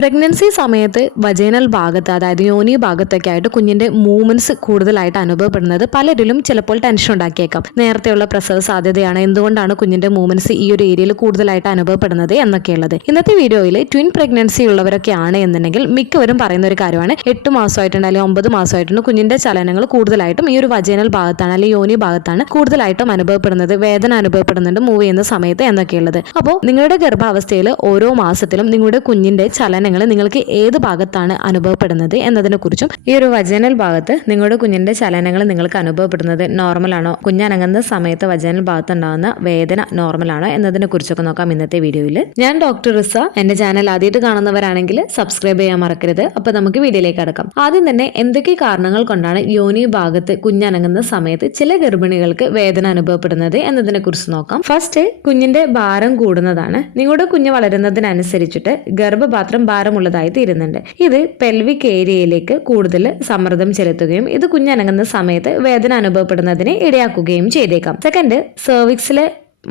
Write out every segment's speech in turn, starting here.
Pregnancy സമയത്ത് vaginal ഭാഗത്ത് അതായത് യോനി ഭാഗത്തൊക്കെ ആയിട്ട് കുഞ്ഞിന്റെ മൂവ്മെന്റ്സ് കൂടുതലായിട്ട് അനുഭവപ്പെടുന്നത് പലരിലും ചിലപ്പോൾ ടെൻഷൻ ഉണ്ടാക്കിയേക്കാം. നേരത്തെയുള്ള പ്രസവ സാധ്യതയാണ്, എന്തുകൊണ്ടാണ് കുഞ്ഞിന്റെ മൂവ്മെന്റ്സ് ഈ ഒരു ഏരിയയിൽ കൂടുതലായിട്ട് അനുഭവപ്പെടുന്നത് എന്നൊക്കെയുള്ളത്. ഇന്നത്തെ വീഡിയോയിൽ ട്വിൻ പ്രഗ്നൻസി ഉള്ളവരൊക്കെ ആണ് എന്നുണ്ടെങ്കിൽ മിക്കവരും പറയുന്ന ഒരു കാര്യമാണ് 8 മാസമായിട്ടുണ്ട് അല്ലെങ്കിൽ 9 മാസമായിട്ടുണ്ട് കുഞ്ഞിന്റെ ചലനങ്ങൾ കൂടുതലായിട്ടും ഈ ഒരു വജൈനൽ ഭാഗത്താണ് അല്ലെങ്കിൽ യോനി ഭാഗത്താണ് കൂടുതലായിട്ടും അനുഭവപ്പെടുന്നത്, വേദന അനുഭവപ്പെടുന്നുണ്ട് മൂവ് ചെയ്യുന്ന സമയത്ത് എന്നൊക്കെയുള്ളത്. അപ്പോൾ നിങ്ങളുടെ ഗർഭാവസ്ഥയിൽ ഓരോ മാസത്തിലും നിങ്ങളുടെ കുഞ്ഞിന്റെ ചലനങ്ങൾ നിങ്ങൾക്ക് ഏത് ഭാഗത്താണ് അനുഭവപ്പെടുന്നത് എന്നതിനെ കുറിച്ചും ഈ ഒരു വജൈനൽ ഭാഗത്ത് നിങ്ങളുടെ കുഞ്ഞിന്റെ ചലനങ്ങൾ നിങ്ങൾക്ക് അനുഭവപ്പെടുന്നത് നോർമൽ ആണോ, കുഞ്ഞനങ്ങുന്ന സമയത്ത് വജൈനൽ ഭാഗത്ത് ഉണ്ടാകുന്ന വേദന നോർമൽ ആണോ എന്നതിനെ കുറിച്ചൊക്കെ നോക്കാം ഇന്നത്തെ വീഡിയോയിൽ. ഞാൻ ഡോക്ടർ റിസ. എന്റെ ചാനൽ ആദ്യമായിട്ട് കാണുന്നവരാണെങ്കിൽ സബ്സ്ക്രൈബ് ചെയ്യാൻ മറക്കരുത്. അപ്പൊ നമുക്ക് വീഡിയോയിലേക്ക് കടക്കാം. ആദ്യം തന്നെ എന്തൊക്കെ കാരണങ്ങൾ കൊണ്ടാണ് യോനി ഭാഗത്ത് കുഞ്ഞനങ്ങുന്ന സമയത്ത് ചില ഗർഭിണികൾക്ക് വേദന അനുഭവപ്പെടുന്നത് എന്നതിനെ കുറിച്ച് നോക്കാം. ഫസ്റ്റ്, കുഞ്ഞിന്റെ ഭാരം കൂടുന്നതാണ്. നിങ്ങളുടെ കുഞ്ഞ് വളരുന്നതിനനുസരിച്ചിട്ട് ഗർഭപാത്രം ഭാരമുള്ളതായി തീരുന്നുണ്ട്. ഇത് പെൽവിക് ഏരിയയിലേക്ക് കൂടുതൽ സമ്മർദ്ദം ചെലുത്തുകയും ഇത് കുഞ്ഞനങ്ങുന്ന സമയത്ത് വേദന അനുഭവപ്പെടുന്നതിന് ഇടയാക്കുകയും ചെയ്തേക്കാം. സെക്കൻഡ്, സെർവിക്സിലെ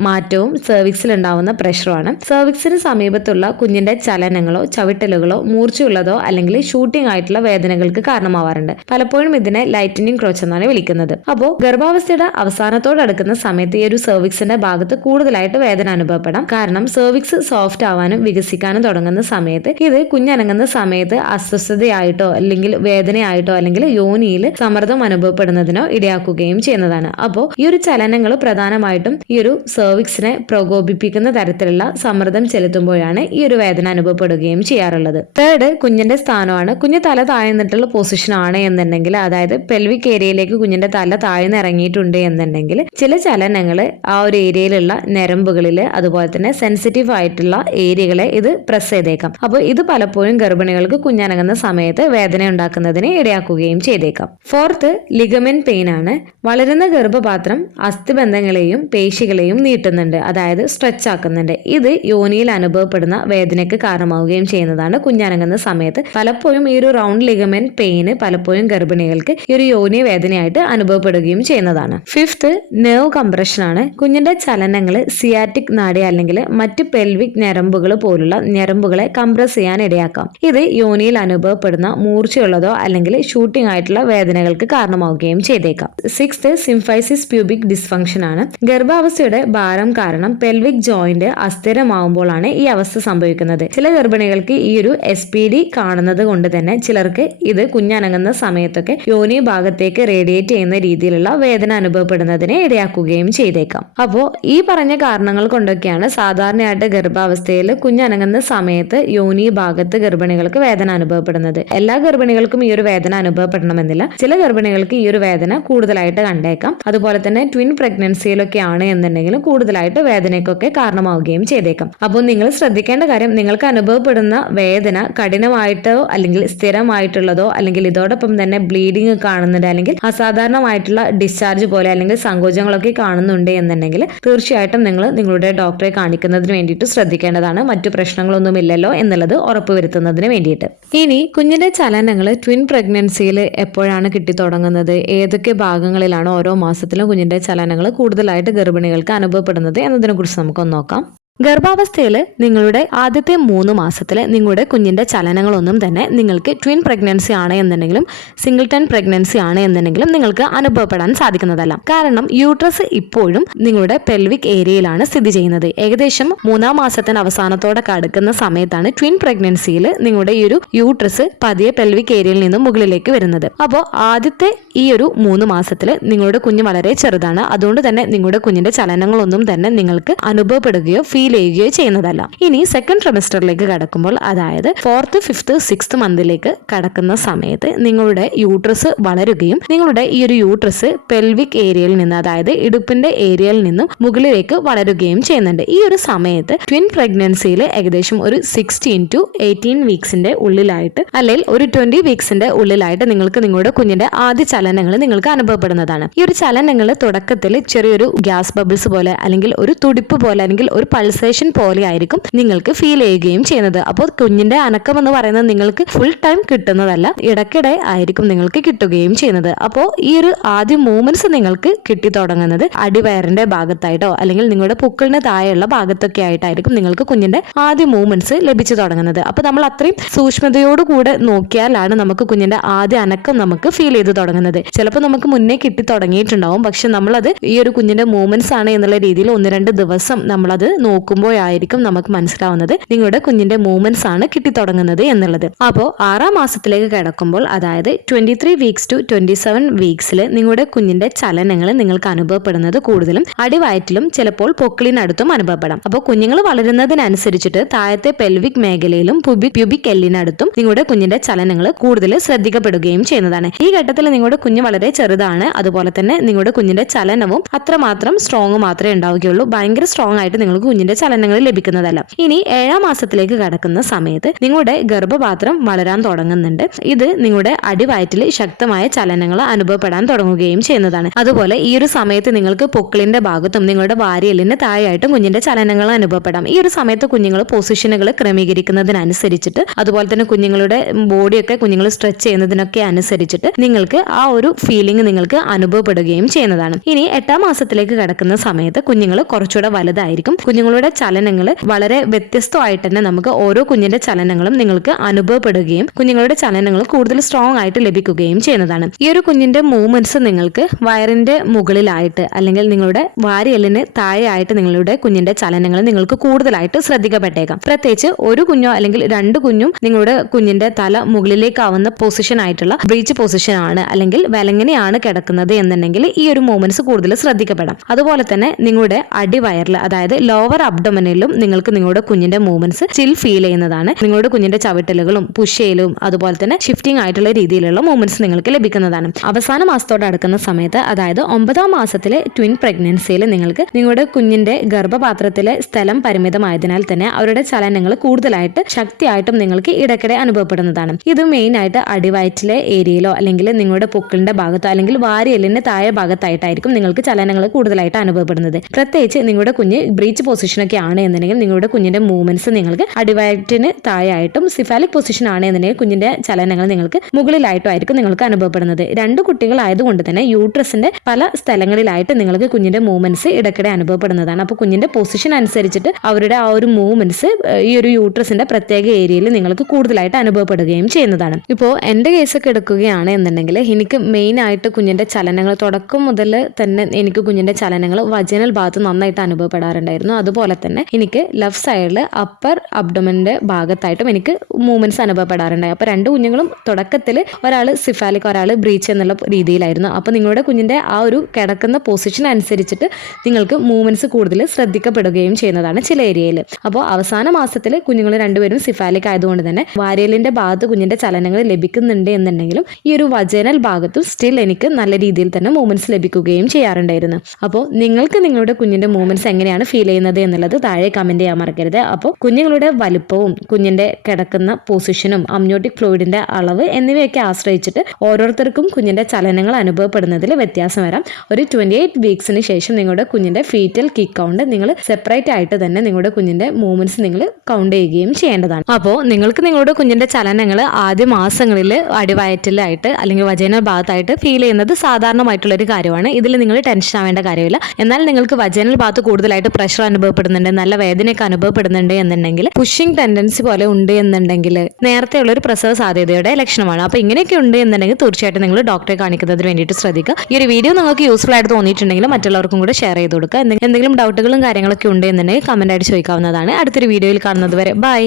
മാറ്റവും സെർവിക്സിൽ ഉണ്ടാവുന്ന പ്രഷറുമാണ്. സെർവിക്സിന് സമീപത്തുള്ള കുഞ്ഞിന്റെ ചലനങ്ങളോ ചവിട്ടലുകളോ മൂർച്ചയുള്ളതോ അല്ലെങ്കിൽ ഷൂട്ടിംഗ് ആയിട്ടുള്ള വേദനകൾക്ക് കാരണമാവാറുണ്ട്. പലപ്പോഴും ഇതിനെ ലൈറ്റനിങ് ക്രോച്ച് എന്നാണ് വിളിക്കുന്നത്. അപ്പോൾ ഗർഭാവസ്ഥയുടെ അവസാനത്തോടടുക്കുന്ന സമയത്ത് ഈ ഒരു സെർവിക്സിന്റെ ഭാഗത്ത് കൂടുതലായിട്ട് വേദന അനുഭവപ്പെടാം. കാരണം സെർവിക്സ് സോഫ്റ്റ് ആവാനും വികസിക്കാനും തുടങ്ങുന്ന സമയത്ത് ഇത് കുഞ്ഞനങ്ങുന്ന സമയത്ത് അസ്വസ്ഥതയായിട്ടോ അല്ലെങ്കിൽ വേദനയായിട്ടോ അല്ലെങ്കിൽ യോനിയിൽ സമ്മർദ്ദം അനുഭവപ്പെടുന്നതിനോ ഇടയാക്കുകയും ചെയ്യുന്നതാണ്. അപ്പോൾ ഈ ഒരു ചലനങ്ങൾ പ്രധാനമായിട്ടും ഈ ഒരു സെർവിക്സിനെ പ്രകോപിപ്പിക്കുന്ന തരത്തിലുള്ള സമ്മർദ്ദം ചെലുത്തുമ്പോഴാണ് ഈ ഒരു വേദന അനുഭവപ്പെടുകയും ചെയ്യാറുള്ളത്. തേർഡ്, കുഞ്ഞിന്റെ സ്ഥാനമാണ്. കുഞ്ഞ് തല താഴ്ന്നിട്ടുള്ള പൊസിഷൻ ആണ് എന്നുണ്ടെങ്കിൽ, അതായത് പെൽവിക് ഏരിയയിലേക്ക് കുഞ്ഞിന്റെ തല താഴ്ന്ന് ഇറങ്ങിയിട്ടുണ്ട് എന്നുണ്ടെങ്കിൽ ചില ചലനങ്ങൾ ആ ഒരു ഏരിയയിലുള്ള ഞരമ്പുകളിൽ അതുപോലെ തന്നെ സെൻസിറ്റീവ് ആയിട്ടുള്ള ഏരിയകളെ ഇത് പ്രസ് ചെയ്തേക്കാം. അപ്പോൾ ഇത് പലപ്പോഴും ഗർഭിണികൾക്ക് കുഞ്ഞനങ്ങുന്ന സമയത്ത് വേദന ഉണ്ടാക്കുന്നതിന് ഇടയാക്കുകയും ചെയ്തേക്കാം. ഫോർത്ത്, ലിഗമെന്റ് പെയിൻ ആണ്. വളരുന്ന ഗർഭപാത്രം അസ്ഥിബന്ധങ്ങളെയും പേശികളെയും നീട്ടുന്നുണ്ട്, അതായത് സ്ട്രെച്ച് ആക്കുന്നുണ്ട്. ഇത് യോനിയിൽ അനുഭവപ്പെടുന്ന വേദനയ്ക്ക് കാരണമാവുകയും ചെയ്യുന്നതാണ് കുഞ്ഞനങ്ങുന്ന സമയത്ത്. പലപ്പോഴും ഈ ഒരു റൗണ്ട് ലിഗമെന്റ് പെയിന് പലപ്പോഴും ഗർഭിണികൾക്ക് ഈ ഒരു യോനി വേദനയായിട്ട് അനുഭവപ്പെടുകയും ചെയ്യുന്നതാണ്. ഫിഫ്ത്ത്, നെർവ് കംപ്രഷൻ ആണ്. കുഞ്ഞിന്റെ ചലനങ്ങൾ സിയാറ്റിക് നാഡി അല്ലെങ്കിൽ മറ്റ് പെൽവിക് ഞരമ്പുകൾ പോലുള്ള ഞരമ്പുകളെ കംപ്രസ് ചെയ്യാൻ ഇടയാക്കാം. ഇത് യോനിയിൽ അനുഭവപ്പെടുന്ന മൂർച്ചയുള്ളതോ അല്ലെങ്കിൽ ഷൂട്ടിംഗ് ആയിട്ടുള്ള വേദനകൾക്ക് കാരണമാവുകയും ചെയ്തേക്കാം. സിക്സ്ത്, സിംഫൈസിസ് പ്യൂബിക് ഡിസ്ഫങ്ഷൻ ആണ്. ഗർഭാവസ്ഥയുടെ ഭാരം കാരണം പെൽവിക് ജോയിന്റ് അസ്ഥിരമാവുമ്പോഴാണ് ഈ അവസ്ഥ സംഭവിക്കുന്നത്. ചില ഗർഭിണികൾക്ക് ഈ ഒരു SPD കാണുന്നത് കൊണ്ട് തന്നെ ചിലർക്ക് ഇത് കുഞ്ഞനങ്ങുന്ന സമയത്തൊക്കെ യോനി ഭാഗത്തേക്ക് റേഡിയേറ്റ് ചെയ്യുന്ന രീതിയിലുള്ള വേദന അനുഭവപ്പെടുന്നതിനെ ഇടയാക്കുകയും ചെയ്തേക്കാം. അപ്പോൾ ഈ പറഞ്ഞ കാരണങ്ങൾ കൊണ്ടൊക്കെയാണ് സാധാരണയായിട്ട് ഗർഭാവസ്ഥയിൽ കുഞ്ഞനങ്ങുന്ന സമയത്ത് യോനി ഭാഗത്ത് ഗർഭിണികൾക്ക് വേദന അനുഭവപ്പെടുന്നത്. എല്ലാ ഗർഭിണികൾക്കും ഈ ഒരു വേദന അനുഭവപ്പെടണമെന്നില്ല. ചില ഗർഭിണികൾക്ക് ഈ ഒരു വേദന കൂടുതലായിട്ട് കണ്ടേക്കാം. അതുപോലെ തന്നെ ട്വിൻ പ്രഗ്നൻസിയിലൊക്കെ ആണ് എന്നുണ്ടെങ്കിലും കൂടുതലായിട്ട് വേദനയ്ക്കൊക്കെ കാരണമാവുകയും ചെയ്തേക്കാം. അപ്പോൾ നിങ്ങൾ ശ്രദ്ധിക്കേണ്ട കാര്യം, നിങ്ങൾക്ക് അനുഭവപ്പെടുന്ന വേദന കഠിനമായിട്ടോ അല്ലെങ്കിൽ സ്ഥിരമായിട്ടുള്ളതോ അല്ലെങ്കിൽ ഇതോടൊപ്പം തന്നെ ബ്ലീഡിങ് കാണുന്നുണ്ട് അല്ലെങ്കിൽ അസാധാരണമായിട്ടുള്ള ഡിസ്ചാർജ് പോലെ അല്ലെങ്കിൽ സങ്കോചങ്ങളൊക്കെ കാണുന്നുണ്ട് എന്നുണ്ടെങ്കിൽ തീർച്ചയായിട്ടും നിങ്ങൾ നിങ്ങളുടെ ഡോക്ടറെ കാണിക്കുന്നതിന് വേണ്ടിയിട്ട് ശ്രദ്ധിക്കേണ്ടതാണ്. മറ്റു പ്രശ്നങ്ങളൊന്നുമില്ലല്ലോ എന്നുള്ളത് ഉറപ്പുവരുത്തുന്നതിന് വേണ്ടിയിട്ട്. ഇനി കുഞ്ഞിന്റെ ചലനങ്ങൾ ട്വിൻ പ്രഗ്നൻസിയിൽ എപ്പോഴാണ് കിട്ടിത്തുടങ്ങുന്നത്, ഏതൊക്കെ ഭാഗങ്ങളിലാണ് ഓരോ മാസത്തിലും കുഞ്ഞിന്റെ ചലനങ്ങൾ കൂടുതലായിട്ട് ഗർഭിണികൾക്ക് അനുഭവപ്പെടുന്നത് എന്നതിനെ കുറിച്ച് നമുക്കൊന്ന് നോക്കാം. ഗർഭാവസ്ഥയിൽ നിങ്ങളുടെ ആദ്യത്തെ 3 മാസത്തിൽ നിങ്ങളുടെ കുഞ്ഞിന്റെ ചലനങ്ങളൊന്നും തന്നെ നിങ്ങൾക്ക് ട്വിൻ പ്രഗ്നൻസി ആണ് എന്നുണ്ടെങ്കിലും സിംഗിൾട്ടൺ പ്രഗ്നൻസി ആണ് എന്നുണ്ടെങ്കിലും നിങ്ങൾക്ക് അനുഭവപ്പെടാൻ സാധിക്കുന്നതല്ല. കാരണം യൂട്രസ് ഇപ്പോഴും നിങ്ങളുടെ പെൽവിക് ഏരിയയിലാണ് സ്ഥിതി ചെയ്യുന്നത്. ഏകദേശം 3-ാം മാസത്തിന്റെ അവസാനത്തോടെ കടക്കുന്ന സമയത്താണ് ട്വിൻ പ്രഗ്നൻസിയിൽ നിങ്ങളുടെ ഈ ഒരു യൂട്രസ് പതിയെ പെൽവിക് ഏരിയയിൽ നിന്നും മുകളിലേക്ക് വരുന്നത്. അപ്പോൾ ആദ്യത്തെ ഈ ഒരു 3 മാസത്തിൽ നിങ്ങളുടെ കുഞ്ഞ് വളരെ ചെറുതാണ്. അതുകൊണ്ട് തന്നെ നിങ്ങളുടെ കുഞ്ഞിന്റെ ചലനങ്ങളൊന്നും തന്നെ നിങ്ങൾക്ക് അനുഭവപ്പെടുകയോ ഫീൽ ചെയ്യുകയോ ചെയ്യുന്നതല്ല. ഇനി സെക്കൻഡ് ട്രിമസ്റ്ററിലേക്ക് കടക്കുമ്പോൾ, അതായത് 4th, 5th, 6th മന്തിലേക്ക് കടക്കുന്ന സമയത്ത് നിങ്ങളുടെ യൂട്രസ് വളരുകയും നിങ്ങളുടെ ഈ ഒരു യൂട്രസ് പെൽവിക് ഏരിയയിൽ നിന്ന്, അതായത് ഇടുപ്പിന്റെ ഏരിയയിൽ നിന്നും മുകളിലേക്ക് വളരുകയും ചെയ്യുന്നുണ്ട്. ഈ ഒരു സമയത്ത് ട്വിൻ പ്രഗ്നൻസിയിൽ ഏകദേശം ഒരു 16 to 18 വീക്സിന്റെ ഉള്ളിലായിട്ട് അല്ലെങ്കിൽ ഒരു 20 വീക്സിന്റെ ഉള്ളിലായിട്ട് നിങ്ങൾക്ക് നിങ്ങളുടെ കുഞ്ഞിന്റെ ആദ്യ ചലനങ്ങൾ നിങ്ങൾക്ക് അനുഭവപ്പെടുന്നതാണ്. ഈ ഒരു ചലനങ്ങൾ തുടക്കത്തിൽ ചെറിയൊരു ഗ്യാസ് ബബിൾസ് പോലെ അല്ലെങ്കിൽ ഒരു തുടിപ്പ് പോലെ അല്ലെങ്കിൽ ഒരു പൾസ് പൾസേഷൻ പോലെ ആയിരിക്കും നിങ്ങൾക്ക് ഫീൽ ചെയ്യുകയും ചെയ്യുന്നത്. അപ്പോൾ കുഞ്ഞിന്റെ അനക്കം എന്ന് പറയുന്നത് നിങ്ങൾക്ക് ഫുൾ ടൈം കിട്ടുന്നതല്ല, ഇടയ്ക്കിടെ ആയിരിക്കും നിങ്ങൾക്ക് കിട്ടുകയും ചെയ്യുന്നത്. അപ്പോൾ ഈ ഒരു ആദ്യ മൂവ്മെന്റ്സ് നിങ്ങൾക്ക് കിട്ടി തുടങ്ങുന്നത് അടിവയറിന്റെ ഭാഗത്തായിട്ടോ അല്ലെങ്കിൽ നിങ്ങളുടെ പൊക്കിളിന് താഴെയുള്ള ഭാഗത്തൊക്കെ ആയിട്ടായിരിക്കും നിങ്ങൾക്ക് കുഞ്ഞിന്റെ ആദ്യ മൂവ്മെന്റ്സ് ലഭിച്ചു തുടങ്ങുന്നത്. അപ്പോൾ നമ്മൾ അത്രയും സൂക്ഷ്മതയോടുകൂടെ നോക്കിയാലാണ് നമുക്ക് കുഞ്ഞിന്റെ ആദ്യ അനക്കം നമുക്ക് ഫീൽ ചെയ്ത് തുടങ്ങുന്നത്. ചിലപ്പോൾ നമുക്ക് മുന്നേ കിട്ടി തുടങ്ങിയിട്ടുണ്ടാവും, പക്ഷെ നമ്മളത് ഈ ഒരു കുഞ്ഞിന്റെ മൂവ്മെന്റ്സ് ആണ് എന്നുള്ള രീതിയിൽ 1-2 ദിവസം നമ്മളത് നോക്കുമ്പോഴായിരിക്കും നമുക്ക് മനസ്സിലാവുന്നത് നിങ്ങളുടെ കുഞ്ഞിന്റെ മൂവ്മെന്റ്സ് ആണ് കിട്ടി തുടങ്ങുന്നത് എന്നുള്ളത്. അപ്പോൾ 6ാം മാസത്തിലേക്ക് കിടക്കുമ്പോൾ, അതായത് 23 വീക്സ് ടു 27 വീക്സിൽ നിങ്ങളുടെ കുഞ്ഞിന്റെ ചലനങ്ങൾ നിങ്ങൾക്ക് അനുഭവപ്പെടുന്നത് കൂടുതലും അടിവയറ്റിലും ചിലപ്പോൾ പൊക്കിളിനടുത്തും അനുഭവപ്പെടാം. അപ്പോൾ കുഞ്ഞുങ്ങൾ വളരുന്നതിനനുസരിച്ചിട്ട് താഴത്തെ പെൽവിക് മേഖലയിലും പ്യൂബിക് എല്ലിനടുത്തും നിങ്ങളുടെ കുഞ്ഞിന്റെ ചലനങ്ങൾ കൂടുതൽ ശ്രദ്ധിക്കപ്പെടുകയും ചെയ്യുന്നതാണ്. ഈ ഘട്ടത്തിൽ നിങ്ങളുടെ കുഞ്ഞ് വളരെ ചെറുതാണ്, അതുപോലെ തന്നെ നിങ്ങളുടെ കുഞ്ഞിന്റെ ചലനവും അത്രമാത്രം സ്ട്രോങ് മാത്രമേ ഉണ്ടാവുകയുള്ളൂ. ഭയങ്കര സ്ട്രോങ് ആയിട്ട് നിങ്ങൾക്ക് കുഞ്ഞിന്റെ ചലനങ്ങൾ ലഭിക്കുന്നതല്ല. ഇനി 7ാം മാസത്തിലേക്ക് കടക്കുന്ന സമയത്ത് നിങ്ങളുടെ ഗർഭപാത്രം വളരാൻ തുടങ്ങുന്നുണ്ട്. ഇത് നിങ്ങളുടെ അടിവയറ്റിൽ ശക്തമായ ചലനങ്ങൾ അനുഭവപ്പെടാൻ തുടങ്ങുകയും ചെയ്യുന്നതാണ്. അതുപോലെ ഈ ഒരു സമയത്ത് നിങ്ങൾക്ക് പൊക്കിളിന്റെ ഭാഗത്തും നിങ്ങളുടെ വാരിയെല്ലിന്റെ താഴെയായിട്ടും കുഞ്ഞിന്റെ ചലനങ്ങൾ അനുഭവപ്പെടാം. ഈ ഒരു സമയത്ത് കുഞ്ഞുങ്ങൾ പൊസിഷനുകൾ ക്രമീകരിക്കുന്നതിനനുസരിച്ചിട്ട്, അതുപോലെ തന്നെ കുഞ്ഞുങ്ങളുടെ ബോഡിയൊക്കെ കുഞ്ഞുങ്ങൾ സ്ട്രെച്ച് ചെയ്യുന്നതിനൊക്കെ അനുസരിച്ചിട്ട് നിങ്ങൾക്ക് ആ ഒരു ഫീലിംഗ് നിങ്ങൾക്ക് അനുഭവപ്പെടുകയും ചെയ്യുന്നതാണ്. ഇനി 8ാം മാസത്തിലേക്ക് കടക്കുന്ന സമയത്ത് കുഞ്ഞുങ്ങൾ കുറച്ചുകൂടെ വലുതായിരിക്കും. കുഞ്ഞുങ്ങളുടെ ചലനങ്ങൾ വളരെ വ്യത്യസ്തമായിട്ട് തന്നെ നമുക്ക് ഓരോ കുഞ്ഞിന്റെ ചലനങ്ങളും നിങ്ങൾക്ക് അനുഭവപ്പെടുകയും കുഞ്ഞുങ്ങളുടെ ചലനങ്ങൾ കൂടുതൽ സ്ട്രോങ് ആയിട്ട് ലഭിക്കുകയും ചെയ്യുന്നതാണ്. ഈ ഒരു കുഞ്ഞിന്റെ മൂവ്മെന്റ്സ് നിങ്ങൾക്ക് വയറിന്റെ മുകളിലായിട്ട് അല്ലെങ്കിൽ നിങ്ങളുടെ വാരിയെല്ലിന് താഴെയായിട്ട് നിങ്ങളുടെ കുഞ്ഞിന്റെ ചലനങ്ങൾ നിങ്ങൾക്ക് കൂടുതലായിട്ട് ശ്രദ്ധിക്കപ്പെട്ടേക്കാം. പ്രത്യേകിച്ച് ഒരു കുഞ്ഞോ അല്ലെങ്കിൽ 2 കുഞ്ഞും നിങ്ങളുടെ കുഞ്ഞിന്റെ തല മുകളിലേക്കാവുന്ന പൊസിഷൻ ആയിട്ടുള്ള ബ്രീച്ച് പൊസിഷൻ ആണ് അല്ലെങ്കിൽ വിലങ്ങനെയാണ് കിടക്കുന്നത് എന്നുണ്ടെങ്കിൽ ഈ ഒരു മൂവ്മെന്റ്സ് കൂടുതൽ ശ്രദ്ധിക്കപ്പെടാം. അതുപോലെ തന്നെ നിങ്ങളുടെ അടിവയറിൽ, അതായത് ലോവർ അബ്ഡോമിനിലും നിങ്ങൾക്ക് നിങ്ങളുടെ കുഞ്ഞിന്റെ മൂവ്മെന്റ്സ് സ്റ്റിൽ ഫീൽ ചെയ്യുന്നതാണ്. നിങ്ങളുടെ കുഞ്ഞിന്റെ ചവിട്ടലുകളും പുഷയിലും അതുപോലെ തന്നെ ഷിഫ്റ്റിംഗ് ആയിട്ടുള്ള രീതിയിലുള്ള മൂവ്മെന്റ്സ് നിങ്ങൾക്ക് ലഭിക്കുന്നതാണ്. അവസാന മാസത്തോടെ അടുക്കുന്ന സമയത്ത്, അതായത് 9ാം മാസത്തിലെ ട്വിൻ പ്രഗ്നൻസിയിൽ നിങ്ങൾക്ക് നിങ്ങളുടെ കുഞ്ഞിന്റെ ഗർഭപാത്രത്തിലെ സ്ഥലം പരിമിതമായതിനാൽ തന്നെ അവരുടെ ചലനങ്ങൾ കൂടുതലായിട്ട് ശക്തിയായിട്ടും നിങ്ങൾക്ക് ഇടയ്ക്കിടെ അനുഭവപ്പെടുന്നതാണ്. ഇത് മെയിൻ ആയിട്ട് അടിവയറ്റിലെ ഏരിയയിലോ അല്ലെങ്കിൽ നിങ്ങളുടെ പൊക്കിളിന്റെ ഭാഗത്തോ അല്ലെങ്കിൽ വാരിയെല്ലിന്റെ താഴെ ഭാഗത്തായിട്ടായിരിക്കും നിങ്ങൾക്ക് ചലനങ്ങൾ കൂടുതലായിട്ട് അനുഭവപ്പെടുന്നത്. പ്രത്യേകിച്ച് നിങ്ങളുടെ കുഞ്ഞ് ബ്രീച്ച് പൊസിഷനൊക്കെ ആണ് എന്നുണ്ടെങ്കിൽ നിങ്ങളുടെ കുഞ്ഞിന്റെ മൂവ്മെന്റ്സ് നിങ്ങൾക്ക് അടിവയറ്റിന് താഴെയായിട്ടും, സിഫാലിക് പൊസിഷൻ ആണ് എന്നുണ്ടെങ്കിൽ കുഞ്ഞിന്റെ ചലനങ്ങൾ നിങ്ങൾക്ക് മുകളിലായിട്ടും ആയിരിക്കും നിങ്ങൾക്ക് അനുഭവപ്പെടുന്നത്. 2 കുട്ടികളായതുകൊണ്ട് തന്നെ യൂട്രസിന്റെ പല സ്ഥലങ്ങളിലായിട്ട് നിങ്ങൾക്ക് കുഞ്ഞിന്റെ മൂവ്മെന്റ്സ് ഇടയ്ക്കിടെ അനുഭവപ്പെടുന്നതാണ്. അപ്പോൾ കുഞ്ഞിന്റെ പൊസിഷൻ അനുസരിച്ചിട്ട് അവരുടെ ആ ഒരു മൂവ്മെന്റ്സ് ഈ ഒരു യൂട്രസിന്റെ പ്രത്യേക ഏരിയയിൽ നിങ്ങൾക്ക് കൂടുതലായിട്ട് അനുഭവപ്പെടുകയും ചെയ്യുന്നതാണ്. ഇപ്പോൾ എൻ്റെ കേസൊക്കെ എടുക്കുകയാണ് എന്നുണ്ടെങ്കിൽ എനിക്ക് മെയിൻ ആയിട്ട് കുഞ്ഞിന്റെ ചലനങ്ങൾ തുടക്കം മുതൽ തന്നെ എനിക്ക് കുഞ്ഞിന്റെ ചലനങ്ങൾ വജനൽ ഭാഗത്ത് നന്നായിട്ട് അനുഭവപ്പെടാറുണ്ടായിരുന്നു. അതുപോലെ തന്നെ എനിക്ക് ലെഫ്റ്റ് സൈഡിൽ അപ്പർ അബ്ഡോമന്റെ ഭാഗത്തായിട്ടും എനിക്ക് മൂവ്മെന്റ്സ് അനുഭവപ്പെടാറുണ്ടായി. അപ്പോൾ 2 കുഞ്ഞുങ്ങളും തുടക്കത്തിൽ ഒരാൾ സിഫാലിക് ഒരാൾ ബ്രീച്ച് എന്നുള്ള രീതിയിലായിരുന്നു. അപ്പോൾ നിങ്ങളുടെ കുഞ്ഞിന്റെ ആ ഒരു കിടക്കുന്ന പൊസിഷൻ അനുസരിച്ചിട്ട് നിങ്ങൾക്ക് മൂവ്മെന്റ്സ് കൂടുതൽ ശ്രദ്ധിക്കപ്പെടുകയും ചെയ്യുന്നതാണ് ചില ഏരിയയിൽ. അപ്പോൾ അവസാന മാസത്തിൽ കുഞ്ഞുങ്ങൾ 2 പേരും സിഫാലിക് ആയതുകൊണ്ട് തന്നെ വാരിയലിന്റെ ഭാഗത്ത് കുഞ്ഞിന്റെ ചലനങ്ങൾ ലഭിക്കുന്നുണ്ട് എന്നുണ്ടെങ്കിലും ഈ ഒരു വജനൽ ഭാഗത്തും സ്റ്റിൽ എനിക്ക് നല്ല രീതിയിൽ തന്നെ മൂവ്മെന്റ്സ് ലഭിക്കുകയും ചെയ്യാറുണ്ടായിരുന്നു. അപ്പോൾ നിങ്ങൾക്ക് നിങ്ങളുടെ കുഞ്ഞിന്റെ മൂവ്മെന്റ്സ് എങ്ങനെയാണ് ഫീൽ ചെയ്യുന്നത് എന്നുള്ളത് താഴെ കമന്റ് ചെയ്യാൻ മറക്കരുത്. അപ്പോൾ കുഞ്ഞുങ്ങളുടെ വലുപ്പവും കുഞ്ഞിന്റെ കിടക്കുന്ന പൊസിഷനും അമ്നിയോട്ടിക് ഫ്ലൂയിഡിന്റെ അളവ് എന്നിവയൊക്കെ ആശ്രയിച്ചിട്ട് ഓരോരുത്തർക്കും കുഞ്ഞിന്റെ ചലനങ്ങൾ അനുഭവപ്പെടുന്നതിൽ വ്യത്യാസം വരാം. ഒരു 28 വീക്സിന് ശേഷം നിങ്ങളുടെ കുഞ്ഞിന്റെ ഫീറ്റൽ കിക്ക് കൗണ്ട് നിങ്ങൾ സെപ്പറേറ്റ് ആയിട്ട് തന്നെ നിങ്ങളുടെ കുഞ്ഞിന്റെ മൂവ്മെന്റ്സ് നിങ്ങൾ കൗണ്ട് ചെയ്യുകയും ചെയ്യേണ്ടതാണ്. അപ്പോൾ നിങ്ങൾക്ക് നിങ്ങളുടെ കുഞ്ഞിന്റെ ചലനങ്ങൾ ആദ്യ മാസങ്ങളിൽ അടിവയറ്റിലായിട്ട് അല്ലെങ്കിൽ വജൈനൽ ഭാഗത്തായിട്ട് ഫീൽ ചെയ്യുന്നത് സാധാരണമായിട്ടുള്ള ഒരു കാര്യമാണ്. ഇതിൽ നിങ്ങൾ ടെൻഷൻ ആവേണ്ട കാര്യമില്ല. എന്നാൽ നിങ്ങൾക്ക് വജൈനൽ ഭാഗത്ത് കൂടുതലായിട്ട് പ്രഷർ അനുഭവപ്പെടുന്നുണ്ട്, നല്ല വേദനയൊക്കെ അനുഭവപ്പെടുന്നുണ്ട് എന്നുണ്ടെങ്കിൽ, പുഷിംഗ് ടെൻഡൻസി പോലെ ഉണ്ട് എന്നുണ്ടെങ്കിൽ നേരത്തെയുള്ള ഒരു പ്രസവ സാധ്യതയുടെ ലക്ഷണമാണ്. അപ്പോൾ ഇങ്ങനെയൊക്കെ ഉണ്ട് എന്നുണ്ടെങ്കിൽ തീർച്ചയായിട്ടും നിങ്ങൾ ഡോക്ടറെ കാണിക്കുന്നതിന് വേണ്ടിയിട്ട് ശ്രദ്ധിക്കുക. ഈ ഒരു വീഡിയോ നിങ്ങൾക്ക് യൂസ്ഫുൾ ആയിട്ട് തോന്നിയിട്ടുണ്ടെങ്കിൽ മറ്റുള്ളവർക്കും കൂടെ ഷെയർ ചെയ്ത് കൊടുക്കുക. എന്തെങ്കിലും ഡൗട്ടുകളും കാര്യങ്ങളൊക്കെ ഉണ്ട് എന്നുണ്ടെങ്കിൽ കമന്റ് ആയിട്ട് ചോദിക്കാവുന്നതാണ്. അടുത്തൊരു വീഡിയോയിൽ കാണുന്നത് വരെ ബൈ.